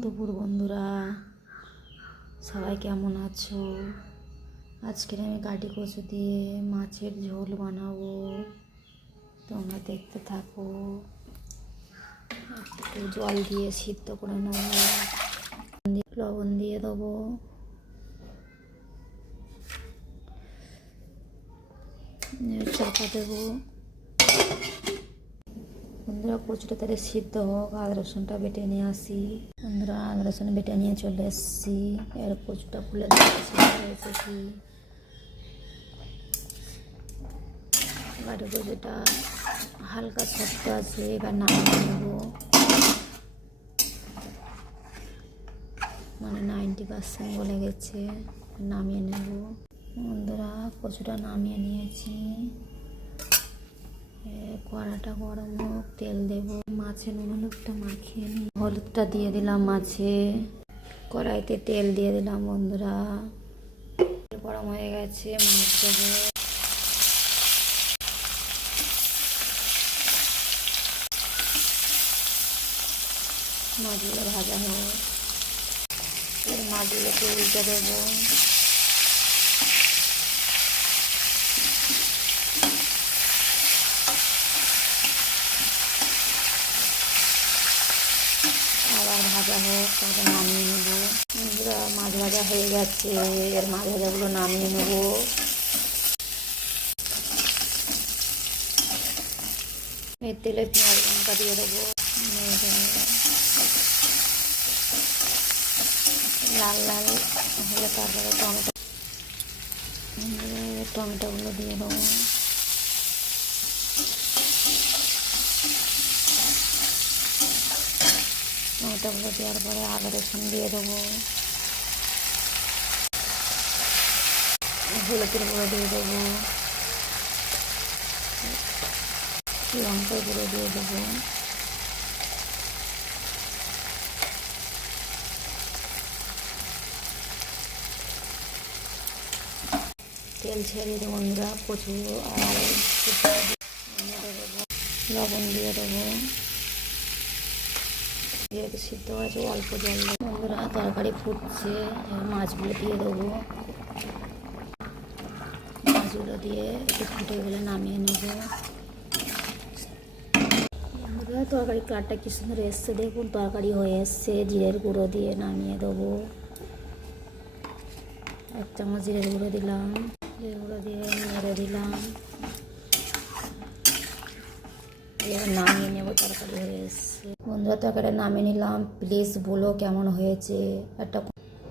দুপুর বন্ধুরা, সবাই কেমন আছো? আজকে আমি কাটি কচু দিয়ে মাছের ঝোল বানাবো, তোমরা দেখতে থাকো। একটু জল দিয়ে সিদ্ধ করে নেবো, লবণ দিয়ে দেবো, চাপা দেবো। বন্ধুরা কচুটা তাহলে সিদ্ধ হোক, আদা রসুনটা বেটে নিয়ে আসি। বন্ধুরা আদা রসুন বেটে নিয়ে চলে এসেছি। এর কচুটা খুলে দিয়েছি হয়েছে কি। বাড়ি কচুটা হালকা শক্ত আছে, এবার নামিয়ে নেব, মানে 90% গলে গেছে, নামিয়ে নেব। বন্ধুরা কচুটা নামিয়ে নিয়েছি। কড়াটা গরম হোক, তেল দেব, মাছে নুন হলুদটা মাখিয়ে নিই। হলুদটা দিয়ে দিলাম মাছে, কড়াইতে তেল দিয়ে দিলাম। বন্ধুরা গরম হয়ে গেছে, মাছ দেবো। মাছগুলো ভাজা হোক, এর মাছগুলোকে উল্টে দেবো। আবার ভাজা হোক, তারপরে নামিয়ে নেবো। মাছ ভাজা হয়ে গেছে, এর মাছ ভাজাগুলো নামিয়ে নেবো। এর তেলে পেঁয়াজ লঙ্কা দিয়ে দেবো, লাল লাল হলে তারপরে টমেটোগুলো দিয়ে দেবো। টমেটোগুলো দেওয়ার পরে আদা রসুন দিয়ে দেবো, হলুদের গুঁড়ো দিয়ে দেবো, লঙ্কার গুঁড়ো দিয়ে দেবো। তেল ছেড়ে দেবো। বন্ধুরা কচু আর লবণ দিয়ে দেবো, যেহেতু সিদ্ধ হয়েছে অল্প জল দেবো। বন্ধুরা তরকারি ফুটছে, মাছগুলো দিয়ে দেবো। মাছগুলো দিয়ে একটু ফুটে গেলে নামিয়ে নেবো। বন্ধুরা তরকারি কাঠটা কি সুন্দর এসছে, দেখুন তরকারি হয়ে এসছে। জিরের গুঁড়ো দিয়ে নামিয়ে দেবো। 1 চামচ জিরের গুঁড়ো দিলাম, জিরের গুঁড়ো দিয়ে নেড়ে দিলাম। এবার নামিয়ে নেব, তরকারি হয়ে এসছে। বন্ধুরা তরকারিটা নামিয়ে নিলাম। প্লিজ বলো কেমন হয়েছে, একটা